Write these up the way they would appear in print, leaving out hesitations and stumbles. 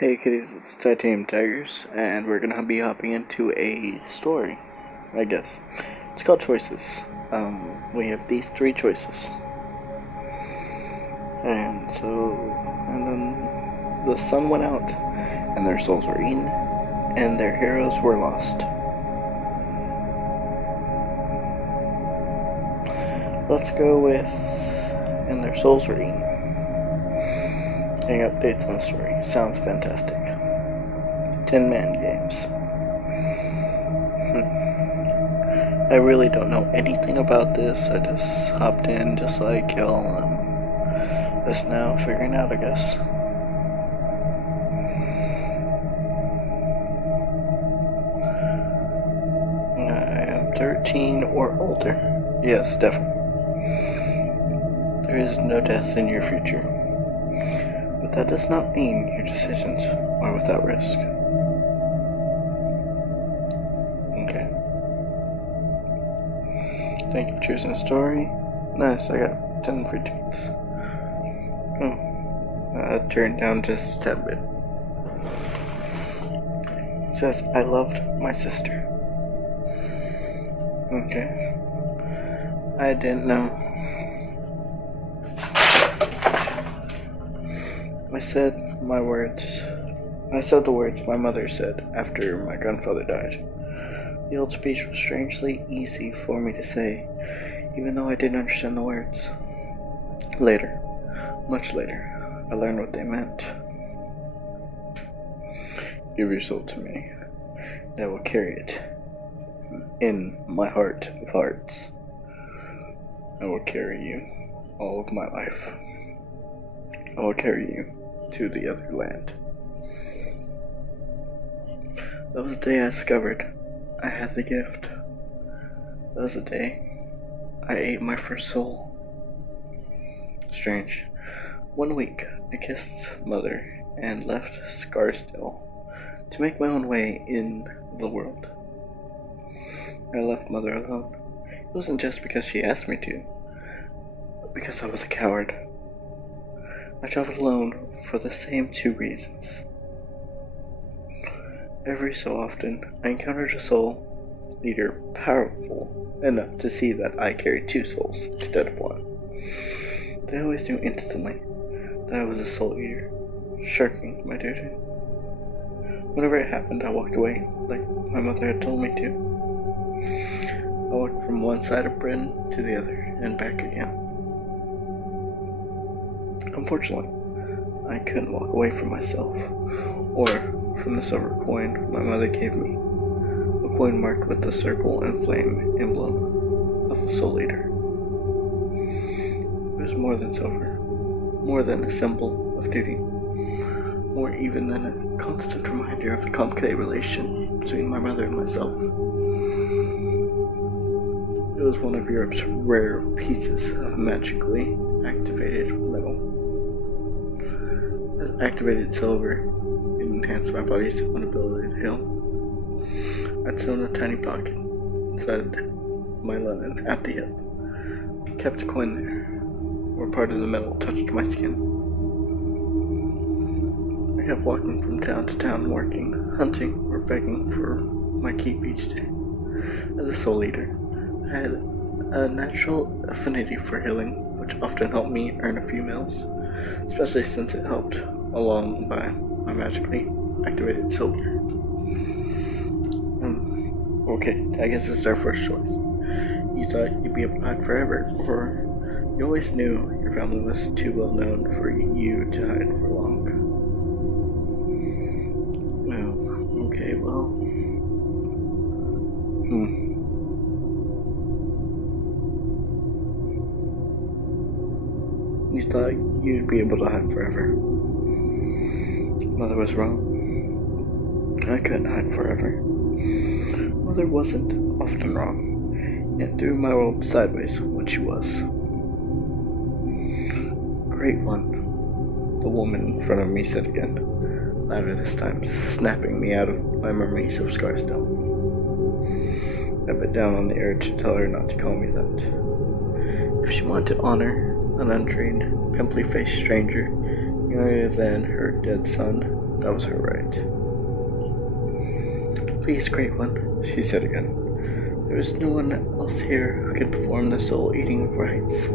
Hey kitties, it's Titanium Tigers, and we're gonna be hopping into a story, I guess. It's called Choices. We have these three choices. And then the sun went out, and their souls were eaten, and their heroes were lost. Let's go with, and their souls were eaten. Getting updates on the story. Sounds fantastic. 10-man games. I really don't know anything about this. I just hopped in just like y'all. Just now figuring out, I guess. I am 13 or older. Yes, definitely. There is no death in your future. But that does not mean your decisions are without risk. Okay. Thank you for choosing a story. Nice, I got 10 free tickets. Oh. Turned down just a tad bit. It says, I loved my sister. Okay. I didn't know. I said the words my mother said after my grandfather died. The old speech was strangely easy for me to say, even though I didn't understand the words. Later, much later, I learned what they meant. Give your soul to me, and I will carry it in my heart of hearts. I will carry you all of my life. I will carry you to the other land. That was the day I discovered I had the gift. That was the day I ate my first soul. Strange. 1 week, I kissed Mother and left Scarsdale to make my own way in the world. I left Mother alone. It wasn't just because she asked me to, but because I was a coward. I traveled alone for the same 2 reasons. Every so often, I encountered a soul leader powerful enough to see that I carried 2 souls instead of 1. They always knew instantly that I was a soul eater, shirking my duty. Whenever it happened, I walked away like my mother had told me to. I walked from one side of Britain to the other and back again. Unfortunately, I couldn't walk away from myself, or from the silver coin my mother gave me, a coin marked with the circle and flame emblem of the Soul Eater. It was more than silver, more than a symbol of duty, more even than a constant reminder of the complicated relation between my mother and myself. It was one of Europe's rare pieces of magically activated metal. As activated silver, it enhanced my body's ability to heal. I'd sewn a tiny pocket inside my linen at the hip. Kept a coin there, where part of the metal touched my skin. I kept walking from town to town, working, hunting, or begging for my keep each day. As a soul eater, I had a natural affinity for healing, which often helped me earn a few meals, especially since it helped along by my magically activated silver. Okay, I guess it's our first choice. You thought you'd be able to hide forever, or you always knew your family was too well known for you to hide for long. Oh, okay, well. You thought you'd be able to hide forever. Mother was wrong. I couldn't hide forever. Mother wasn't often wrong, yet threw my world sideways when she was. Great one, the woman in front of me said again, louder this time, snapping me out of my memories of Scarsdale. I bit down on the urge to tell her not to call me that. If she wanted to honor an untrained, pimply-faced stranger younger than her dead son, That was her right. Please, Great One, she said again. There is no one else here who can perform the soul-eating rites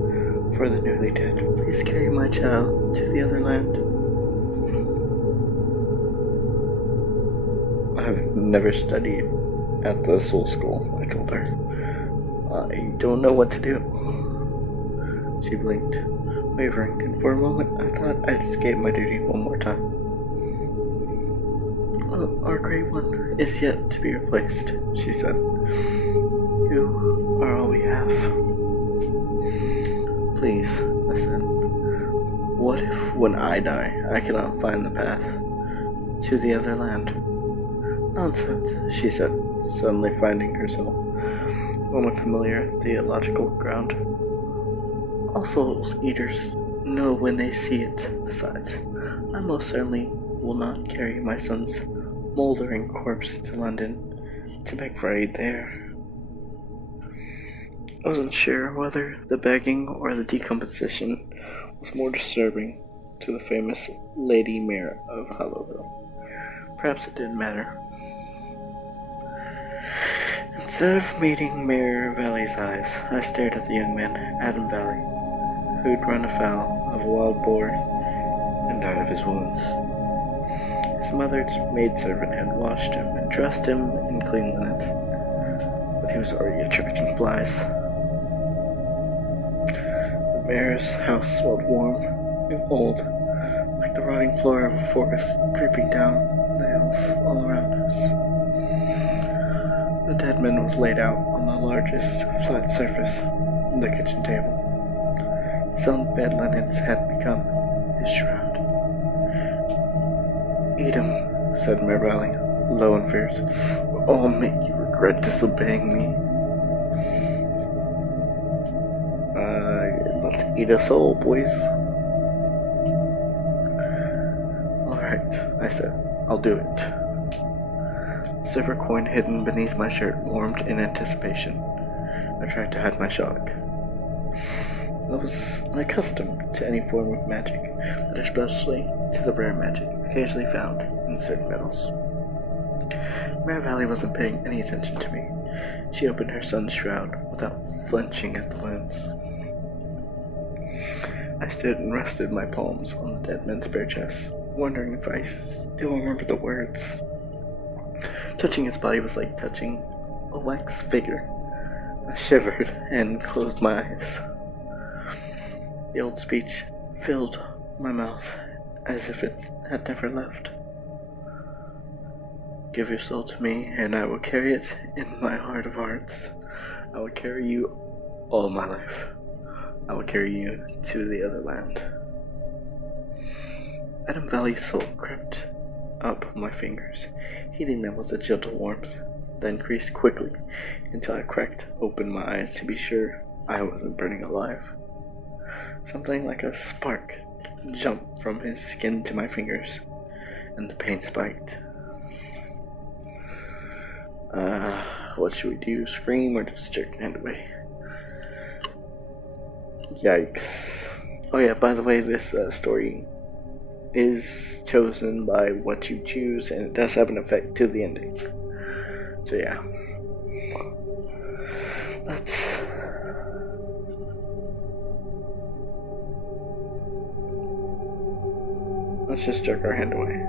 for the newly dead. Please carry my child to the other land. I have never studied at the soul school, I told her. I don't know what to do. She blinked, wavering, and for a moment I thought I'd escape my duty one more time. Our Great One is yet to be replaced, she said. You are all we have. Please, I said. What if, when I die, I cannot find the path to the other land? Nonsense, she said, suddenly finding herself on a familiar theological ground. All soul eaters know when they see it. Besides, I most certainly will not carry my son's moldering corpse to London to beg for aid there. I wasn't sure whether the begging or the decomposition was more disturbing to the famous Lady Mayor of Hollowville. Perhaps it didn't matter. Instead of meeting Mayor Valley's eyes, I stared at the young man, Adam Valley, who'd run afoul of a wild boar and died of his wounds. His mother's maidservant had washed him and dressed him in clean linen, but he was already attracting flies. The mayor's house smelled warm and old, like the rotting floor of a forest creeping down the hills all around us. The dead man was laid out on the largest flat surface on the kitchen table. His own bed linens had become his shroud. Eat him, said Mayor Valley, low and fierce, or I'll make you regret disobeying me. Let's eat a soul, boys. Alright, I said, I'll do it. The silver coin hidden beneath my shirt warmed in anticipation. I tried to hide my shock. I was unaccustomed to any form of magic, but especially to the rare magic occasionally found in certain metals. Mayor Valley wasn't paying any attention to me. She opened her son's shroud without flinching at the wounds. I stood and rested my palms on the dead man's bare chest, wondering if I still remember the words. Touching his body was like touching a wax figure. I shivered and closed my eyes. The old speech filled my mouth as if it had never left. Give your soul to me, and I will carry it in my heart of hearts. I will carry you all my life. I will carry you to the other land. Adam Valley's soul crept up my fingers, heating them with a gentle warmth, that increased quickly until I cracked open my eyes to be sure I wasn't burning alive. Something like a spark jumped from his skin to my fingers, and the pain spiked. What should we do? Scream or just jerk your hand away? Yikes. Oh yeah, by the way, this story is chosen by what you choose, and it does have an effect to the ending. So yeah. Let's just jerk our hand away.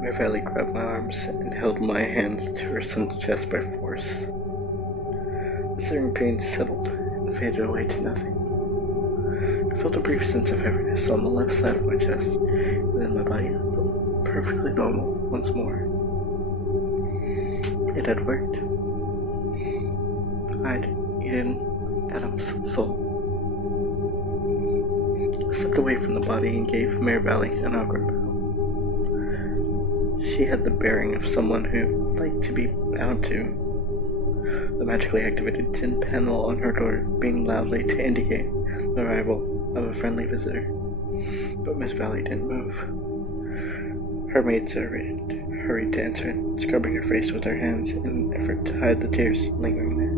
Mayor Valley grabbed my arms and held my hands to her son's chest by force. The searing pain settled and faded away to nothing. I felt a brief sense of heaviness on the left side of my chest, and then my body felt perfectly normal once more. It had worked. I'd eaten Adam's soul. I stepped away from the body and gave Mayor Valley an awkward bow. She had the bearing of someone who liked to be bowed to. The magically activated tin panel on her door beamed loudly to indicate the arrival of a friendly visitor. But Miss Valley didn't move. Her maidservant hurried to answer it, scrubbing her face with her hands in an effort to hide the tears lingering there.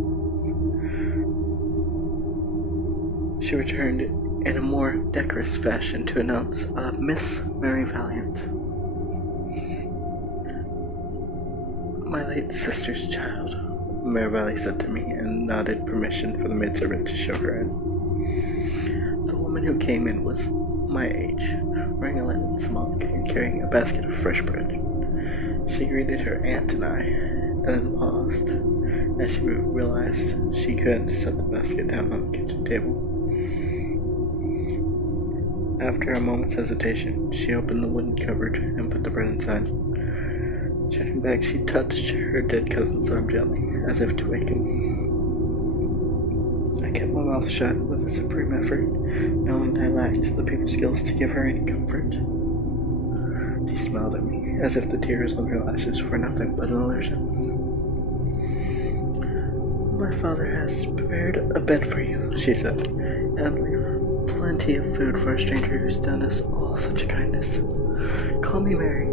She returned in a more decorous fashion to announce Miss Mary Valiant, my late sister's child, Mary Valley said to me and nodded permission for the maidservant to show her in. The woman who came in was my age, wearing a linen smock and carrying a basket of fresh bread. She greeted her aunt and I, and then paused as she realized she couldn't set the basket down on the kitchen table. After a moment's hesitation, she opened the wooden cupboard and put the bread inside. Stepping back, she touched her dead cousin's arm gently, as if to wake him. I kept my mouth shut with a supreme effort, knowing I lacked the people skills to give her any comfort. She smiled at me, as if the tears on her lashes were nothing but an illusion. My father has prepared a bed for you, she said, and we've plenty of food for a stranger who's done us all such a kindness. Call me Mary.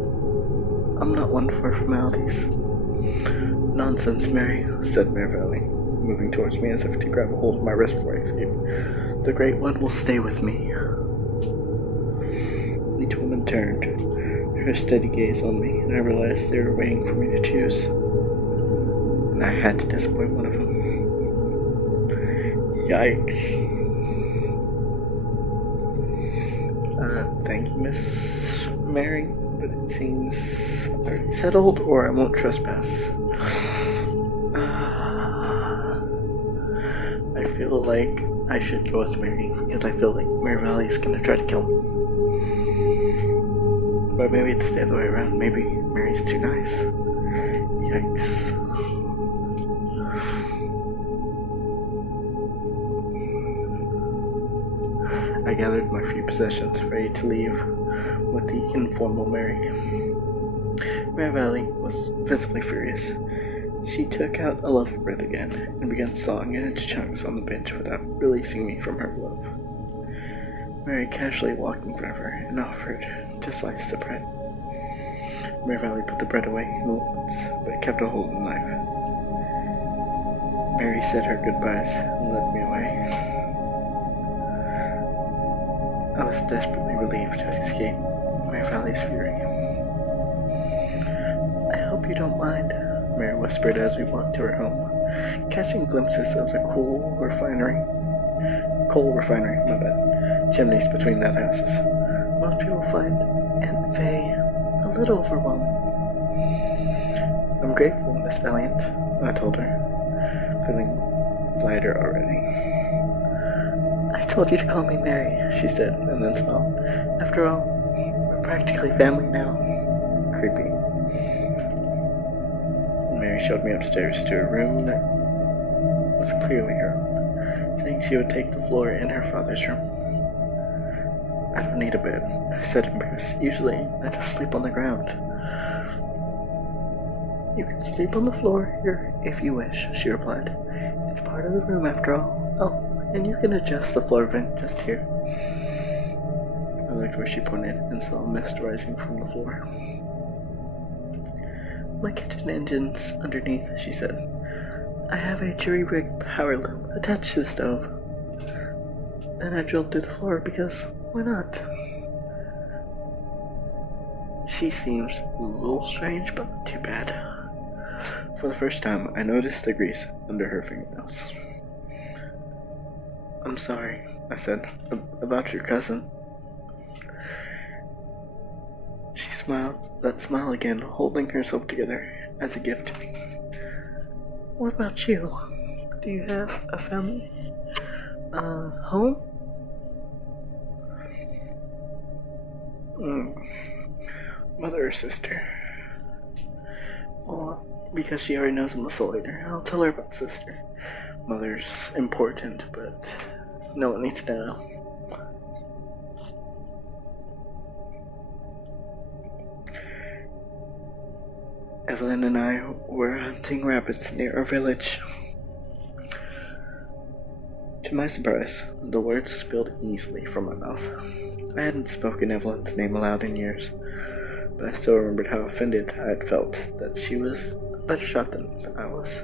I'm not one for formalities. Nonsense, Mary, said Mary Valley, moving towards me as if to grab a hold of my wrist before I escaped. The Great One will stay with me. Each woman turned, her steady gaze on me, and I realized they were waiting for me to choose. And I had to disappoint one of them. Yikes. Thank you, Mrs. Mary, but it seems already settled, or I won't trespass. I feel like I should go with Mary, because I feel like Mary Valley's gonna try to kill me. But maybe it's the other way around. Maybe Mary's too nice. Yikes. I gathered my few possessions, ready to leave with the informal Mary. Mary Valley was visibly furious. She took out a loaf of bread again and began sawing it into chunks on the bench without releasing me from her glove. Mary casually walked in front of her and offered to slice the bread. Mary Valley put the bread away in once, but kept a hold of the knife. Mary said her goodbyes and led me away. I was desperately relieved to escape Mary Valley's fury. I hope you don't mind, Mary whispered as we walked to her home, catching glimpses of the coal refinery, chimneys between the houses. Most people find Aunt Faye a little overwhelming. I'm grateful, Miss Valiant, I told her, feeling lighter already. I told you to call me Mary, she said, and then smiled. After all, we're practically family now. Creepy. Mary showed me upstairs to a room that was clearly her own, saying she would take the floor in her father's room. I don't need a bed, I said embarrassed. Usually, I just sleep on the ground. You can sleep on the floor here if you wish, she replied. It's part of the room after all. Oh, and you can adjust the floor vent just here. I looked where she pointed and saw mist rising from the floor. My kitchen engine's underneath, she said. I have a jury-rigged power loom attached to the stove. Then I drilled through the floor because why not? She seems a little strange, but not too bad. For the first time, I noticed the grease under her fingernails. I'm sorry, I said, about your cousin. She smiled, that smile again, holding herself together as a gift to me. What about you? Do you have a family? Home? Mother or sister? Well, because she already knows I'm a soul eater, I'll tell her about sister. Mother's important, but no one needs to know. Evelyn and I were hunting rabbits near our village. To my surprise, the words spilled easily from my mouth. I hadn't spoken Evelyn's name aloud in years, but I still remembered how offended I had felt that she was a better shot than I was.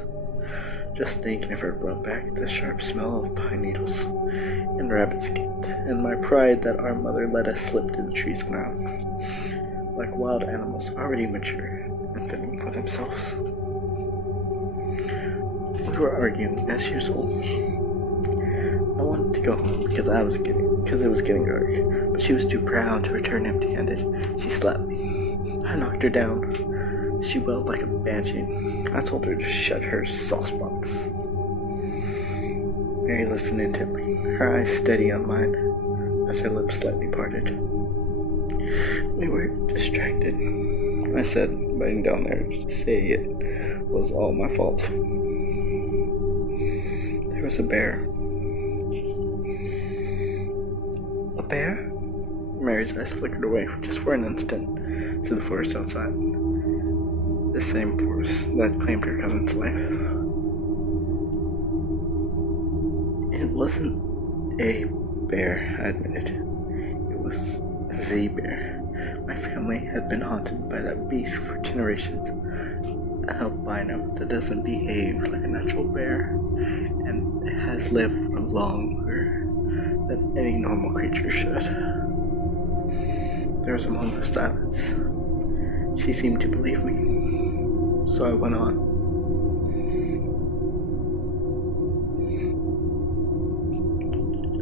just thinking of her brought back the sharp smell of pine needles and rabbit skin, and my pride that our mother let us slip through the trees now, like wild animals already mature and fending for themselves. We were arguing as usual. I wanted to go home because it was getting dark, but she was too proud to return empty-handed. She slapped me. I knocked her down. She wailed like a banshee. I told her to shut her saucebox. Mary listened intently, her eyes steady on mine, as her lips slightly parted. We were distracted, I said, biting down there to say it was all my fault. There was a bear. A bear? Mary's eyes flickered away just for an instant to the forest outside. The same forest that claimed her cousin's life. It wasn't a bear, I admitted. It was the bear. My family had been haunted by that beast for generations. A albino that doesn't behave like a natural bear, and has lived for longer than any normal creature should. There was a moment of silence. She seemed to believe me, so I went on.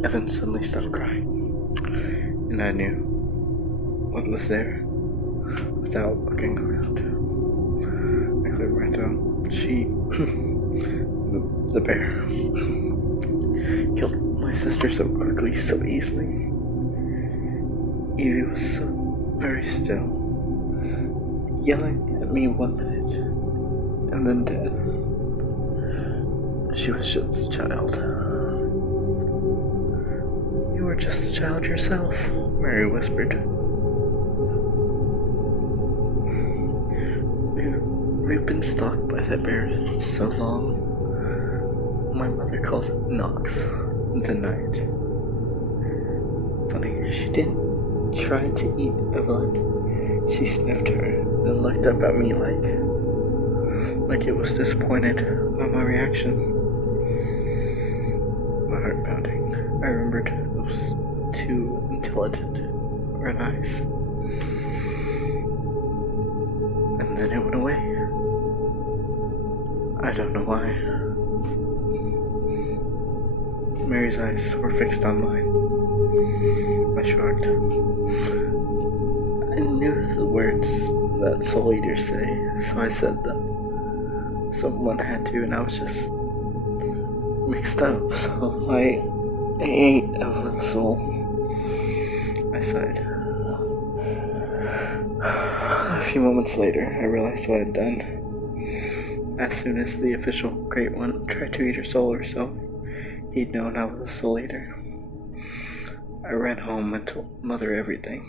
Evan suddenly stopped crying, and I knew what was there without looking around. I cleared my throat. The bear, killed my sister so quickly, so easily. Evie was so very still, yelling at me 1 minute, and then dead. She was just a child. You were just a child yourself, Mary whispered. We've been stalked by that bear so long. My mother calls it Nox, the night. Funny, she didn't try to eat Evelyn. She sniffed her, then looked up at me like it was disappointed by my reaction. My heart pounding. I remembered those two intelligent red eyes. And then it went away. I don't know why. Mary's eyes were fixed on mine. I shrugged. I knew the words that soul eaters say, so I said them. Someone had to, and I was just mixed up, so I ate Evelyn's soul. I sighed. A few moments later, I realized what I'd done. As soon as the official Great One tried to eat her soul herself, he'd known I was a soul eater. I ran home and told Mother everything.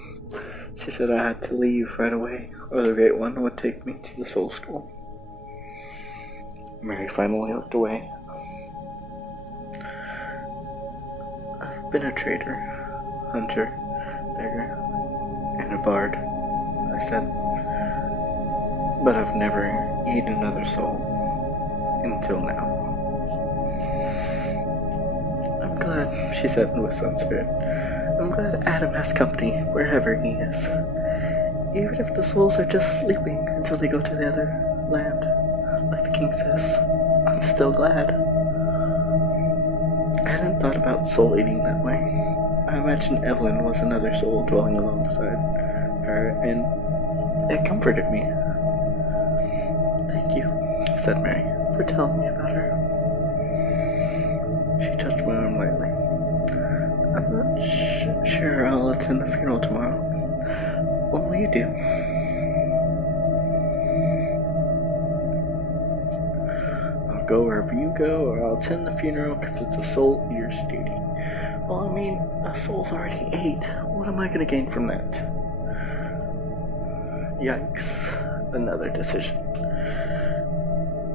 She said I had to leave right away, or the Great One would take me to the soul school. Mary finally looked away. I've been a trader, hunter, beggar, and a bard, I said. But I've never eaten another soul until now. I'm glad, she said with some spirit. I'm glad Adam has company wherever he is. Even if the souls are just sleeping until they go to the other land, like the king says, I'm still glad. I hadn't thought about soul eating that way. I imagined Evelyn was another soul dwelling alongside her, and it comforted me. Thank you, said Mary, for telling me about her. She touched my arm lightly. I'm not sure I'll attend the funeral tomorrow. What will you do? I'll go wherever you go, or I'll attend the funeral because it's a soul eater's duty. Well, I mean, a soul's already ate. What am I going to gain from that? Yikes. Another decision.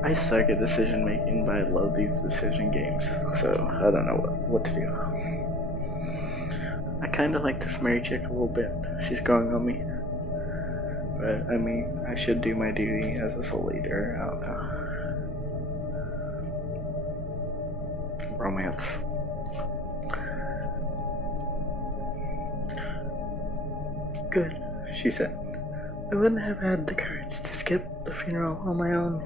I suck at decision making, but I love these decision games, so I don't know what to do. I kinda like this Mary chick a little bit. She's growing on me. But, I mean, I should do my duty as a soul leader. I don't know. romance. Good, she said. I wouldn't have had the courage to skip the funeral on my own.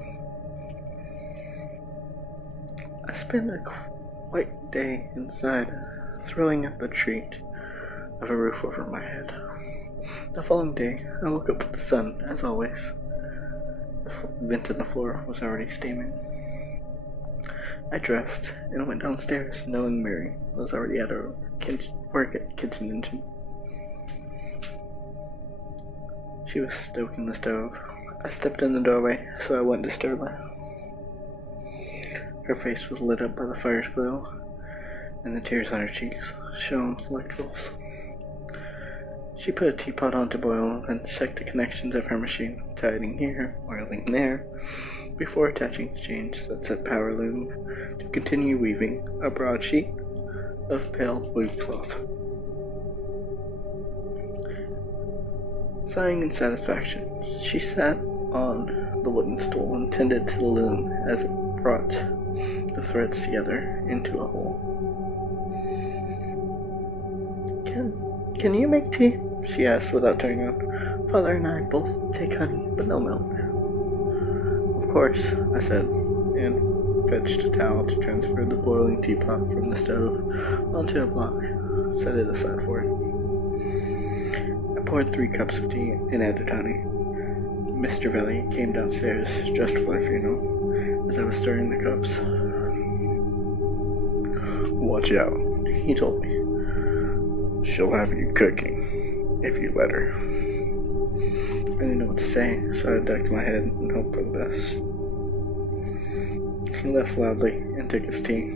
I spent a quiet day inside, thrilling at the treat of a roof over my head. The following day, I woke up with the sun, as always. The vent in the floor was already steaming. I dressed and went downstairs, knowing Mary was already at her work at the kitchen engine. She was stoking the stove. I stepped in the doorway, so I went to Sterling. Her face was lit up by the fire's glow, and the tears on her cheeks shone like jewels. She put a teapot on to boil and checked the connections of her machine, tightening here, oiling there, before attaching the chains that set power loom to continue weaving a broad sheet of pale blue cloth. Sighing in satisfaction, she sat on the wooden stool and tended to the loom as it brought the threads together into a whole. Can you make tea? She asked without turning around. Father and I both take honey, but no milk. Of course, I said, and fetched a towel to transfer the boiling teapot from the stove onto a block, set it aside for it. I poured 3 cups of tea and added honey. Mr. Valley came downstairs, dressed for the funeral, as I was stirring the cups. Watch out, he told me. She'll have you cooking, if you let her. I didn't know what to say, so I ducked my head and hoped for the best. He laughed loudly and took his tea.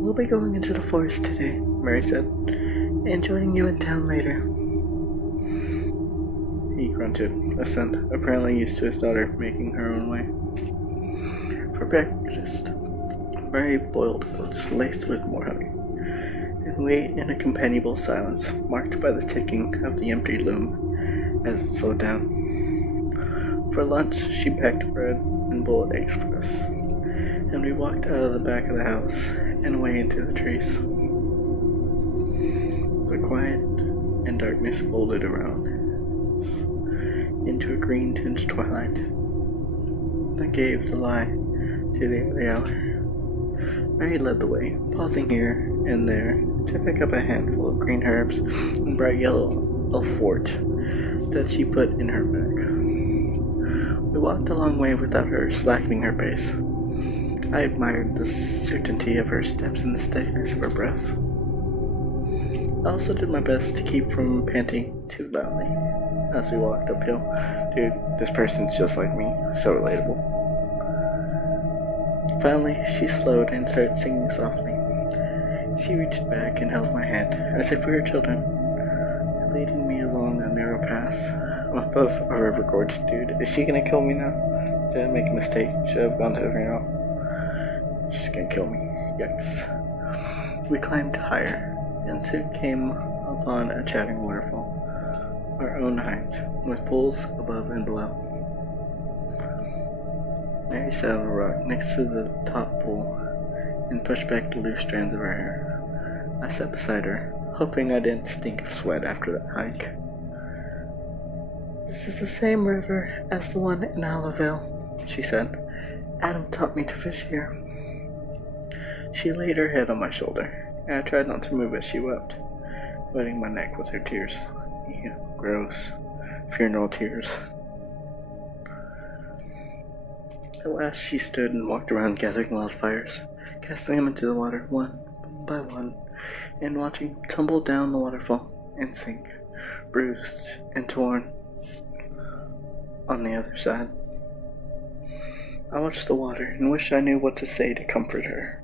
We'll be going into the forest today, Mary said, and joining you in town later. He grunted, assent, apparently used to his daughter making her own way. For breakfast, Mary boiled oats laced with more honey, and we ate in a companionable silence, marked by the ticking of the empty loom as it slowed down. For lunch, she baked bread and boiled eggs for us, and we walked out of the back of the house and away into the trees. The quiet and darkness folded around into a green-tinged twilight that gave the lie to the end of the hour. Mary led the way, pausing here and there to pick up a handful of green herbs and bright yellow elfwort that she put in her bag. We walked a long way without her slackening her pace. I admired the certainty of her steps and the steadiness of her breath. I also did my best to keep from panting too loudly as we walked uphill. Dude, this person's just like me, so relatable. Finally, she slowed and started singing softly. She reached back and held my hand, as if we were children, leading me along a narrow path. I'm above a river gorge, dude. Is she gonna kill me now? Did I make a mistake? Should I have gone to her funeral? She's gonna kill me. Yikes. We climbed higher, and soon came upon a chatting waterfall, our own height, with pools above and below. Mary sat on a rock next to the top pool and pushed back the loose strands of her hair. I sat beside her, hoping I didn't stink of sweat after that hike. This is the same river as the one in Allowville, she said. Adam taught me to fish here. She laid her head on my shoulder, and I tried not to move as she wept, wetting my neck with her tears. Yeah, gross. Funeral tears. At last she stood and walked around gathering wildfires, casting them into the water one by one, and watching them tumble down the waterfall and sink, bruised and torn, on the other side. I watched the water and wished I knew what to say to comfort her.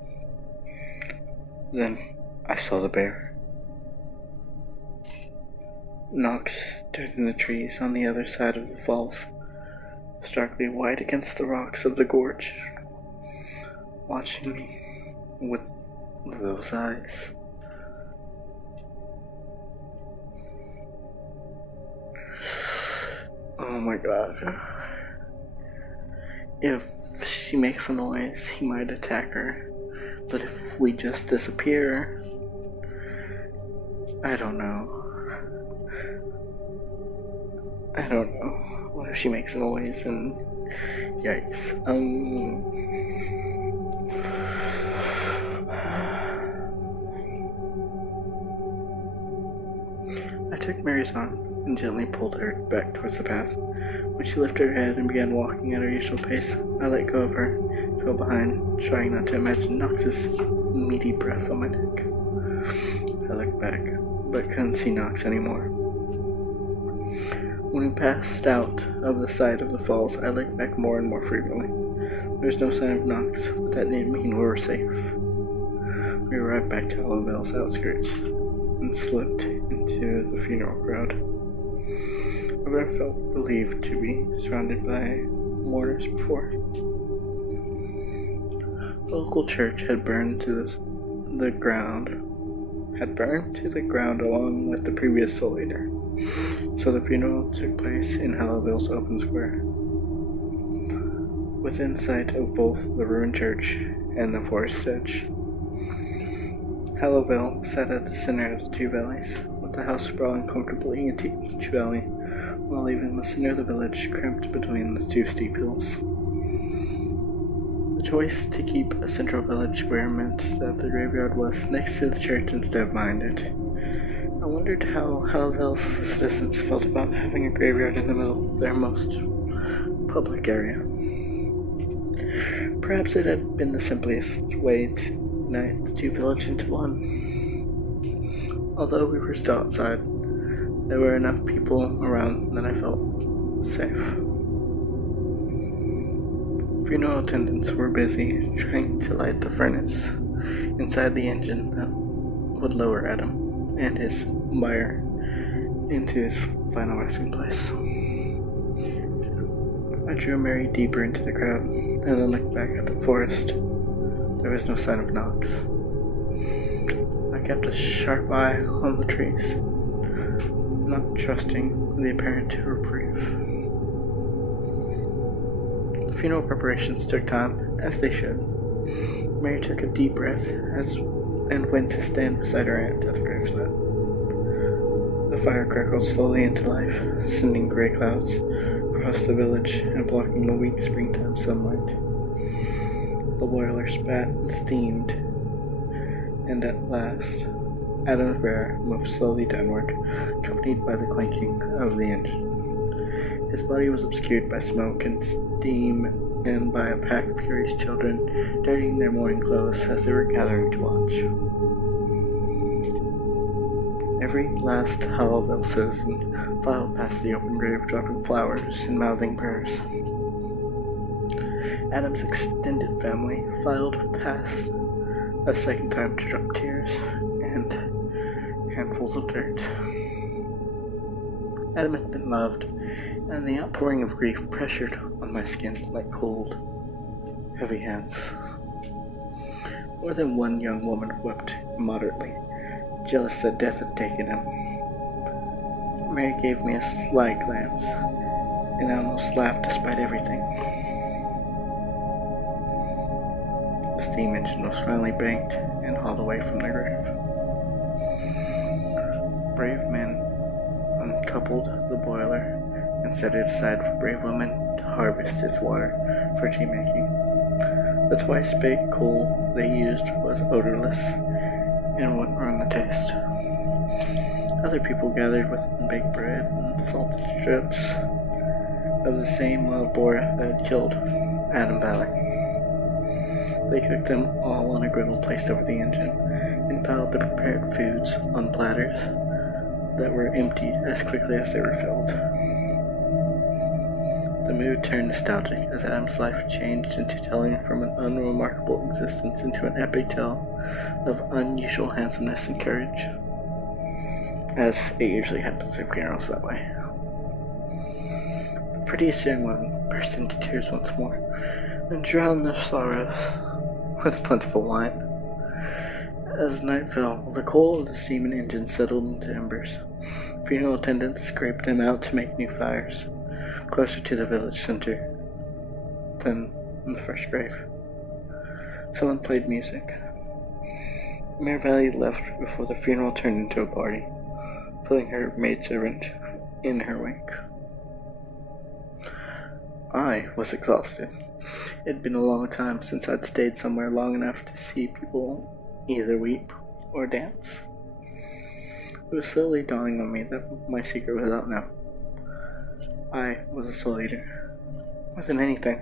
Then I saw the bear. Nox stood in the trees on the other side of the falls, starkly white against the rocks of the gorge, watching me with those eyes. Oh my god. If she makes a noise, he might attack her. But if we just disappear, I don't know. What if she makes a noise and yikes. I took Mary's arm and gently pulled her back towards the path. When she lifted her head and began walking at her usual pace, I let go of her, fell behind, trying not to imagine Nox's meaty breath on my neck. I looked back, but couldn't see Nox anymore. When we passed out of the side of the falls, I looked back more and more frequently. There was no sign of Nox, but that didn't mean we were safe. We arrived back to Hollowville's outskirts and slipped into the funeral crowd. I would have felt relieved to be surrounded by mourners before. The local church had burned to the ground along with the previous soul eater, so the funeral took place in Hollowville's open square, within sight of both the ruined church and the forest edge. Hollowville sat at the center of the two valleys, with the house sprawling comfortably into each valley, while leaving the center of the village cramped between the two steep hills. The choice to keep a central village square meant that the graveyard was next to the church instead of behind it. I wondered how Hollowville's citizens felt about having a graveyard in the middle of their most public area. Perhaps it had been the simplest way to unite the two villages into one. Although we were still outside, there were enough people around that I felt safe. Funeral attendants were busy trying to light the furnace inside the engine that would lower Adam and his buyer into his final resting place. I drew Mary deeper into the crowd and then looked back at the forest. There was no sign of Nox. I kept a sharp eye on the trees, not trusting the apparent reprieve. The funeral preparations took time, as they should. Mary took a deep breath and went to stand beside her aunt at the graveside. The fire crackled slowly into life, sending gray clouds across the village and blocking the weak springtime sunlight. The boiler spat and steamed, and at last, Adam's bier moved slowly downward, accompanied by the clanking of the engine. His body was obscured by smoke and steam and by a pack of curious children dirtying their morning clothes as they were gathering to watch. Every last Hollowville citizen filed past the open grave, dropping flowers and mouthing prayers. Adam's extended family filed past a second time to drop tears and handfuls of dirt. Adam had been loved, and the outpouring of grief pressured on my skin like cold, heavy hands. More than one young woman wept immoderately, jealous that death had taken him. Mary gave me a sly glance, and I almost laughed despite everything. The steam engine was finally banked and hauled away from the grave. Brave men uncoupled the boiler and set it aside for brave women to harvest its water for tea making. The twice baked coal they used was odorless and wouldn't ruin the taste. Other people gathered with baked bread and salted strips of the same wild boar that had killed Adam Valley. They cooked them all on a griddle placed over the engine and piled the prepared foods on platters that were emptied as quickly as they were filled. The mood turned nostalgic as Adam's life changed into telling from an unremarkable existence into an epic tale of unusual handsomeness and courage, as it usually happens in funerals that way. The prettiest young woman burst into tears once more, and drowned their sorrows with plentiful wine. As night fell, the coal of the steaming engine settled into embers. Funeral attendants scraped them out to make new fires, closer to the village center than in the fresh grave. Someone played music. Mare Valley left before the funeral turned into a party, putting her maidservant in her wake. I was exhausted. It had been a long time since I'd stayed somewhere long enough to see people either weep or dance. It was slowly dawning on me that my secret was out now. I was a soul eater. More than anything,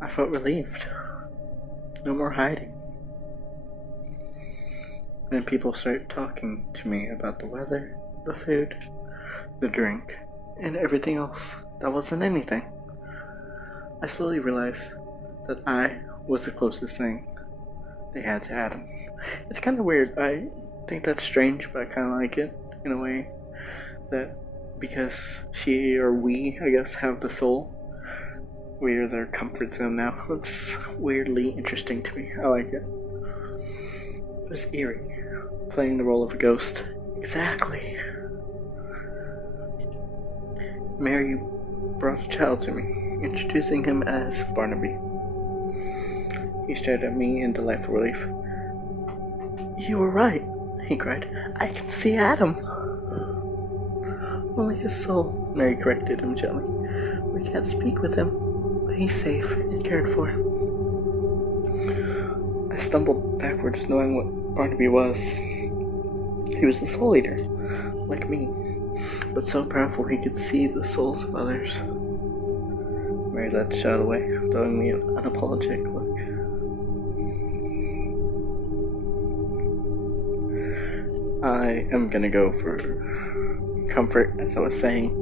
I felt relieved. No more hiding. Then people started talking to me about the weather, the food, the drink, and everything else that wasn't anything. I slowly realized that I was the closest thing they had to Adam. It's kind of weird. I think that's strange, but I kind of like it in a way that because she or we, I guess, have the soul, we are their comfort zone now. It's weirdly interesting to me. I like it. It was eerie, playing the role of a ghost. Exactly. Mary brought a child to me, introducing him as Barnaby. He stared at me in delightful relief. "You were right," he cried. "I can see Adam." "Only his soul," Mary corrected him gently. "We can't speak with him, but he's safe and cared for." I stumbled backwards, knowing what Barnaby was. He was a soul eater, like me, but so powerful he could see the souls of others. Mary let the child away, throwing me an unapologetic look. I am gonna go for comfort, as I was saying.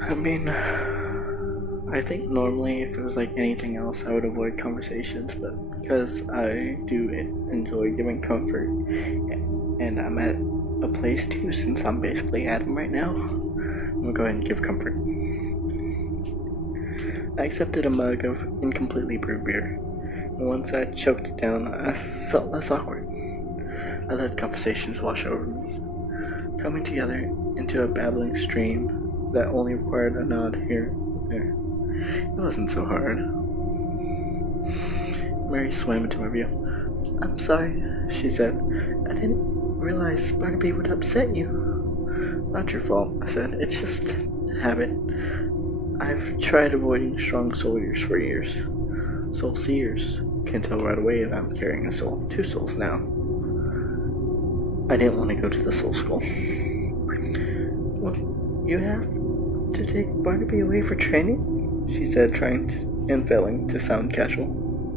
I mean, I think normally if it was like anything else, I would avoid conversations, but because I do enjoy giving comfort, and I'm at a place too, since I'm basically Adam right now, I'm gonna go ahead and give comfort. I accepted a mug of incompletely brewed beer, and once I choked it down, I felt less awkward. I let conversations wash over me, coming together into a babbling stream that only required a nod here and there. It wasn't so hard. Mary swam into my view. "I'm sorry," she said. "I didn't realize Barnaby would upset you." "Not your fault," I said. "It's just habit. I've tried avoiding strong soul eaters for years. Soul seers can tell right away if I'm carrying a soul. 2 souls now." I didn't want to go to the soul school. "Well, you have to take Barnaby away for training?" she said, trying and failing to sound casual.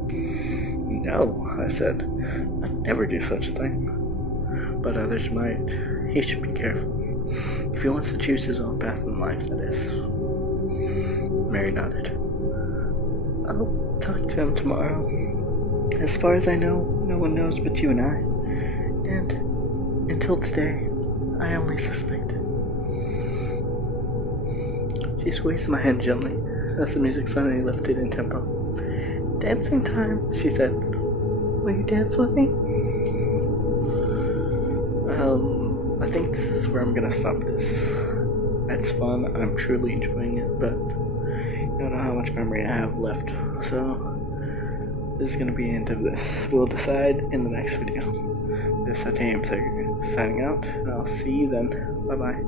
"No," I said. "I'd never do such a thing. But others might. He should be careful. If he wants to choose his own path in life, that is." Mary nodded. "I'll talk to him tomorrow. As far as I know, no one knows but you and I. And until today, I only suspected." She squeezed my hand gently as the music suddenly lifted in tempo. "Dancing time," she said. "Will you dance with me?" I think this is where I'm gonna stop this. It's fun, I'm truly enjoying it, but I don't know how much memory I have left, so this is gonna be the end of this. We'll decide in the next video. This is Titanium signing out, and I'll see you then. Bye bye.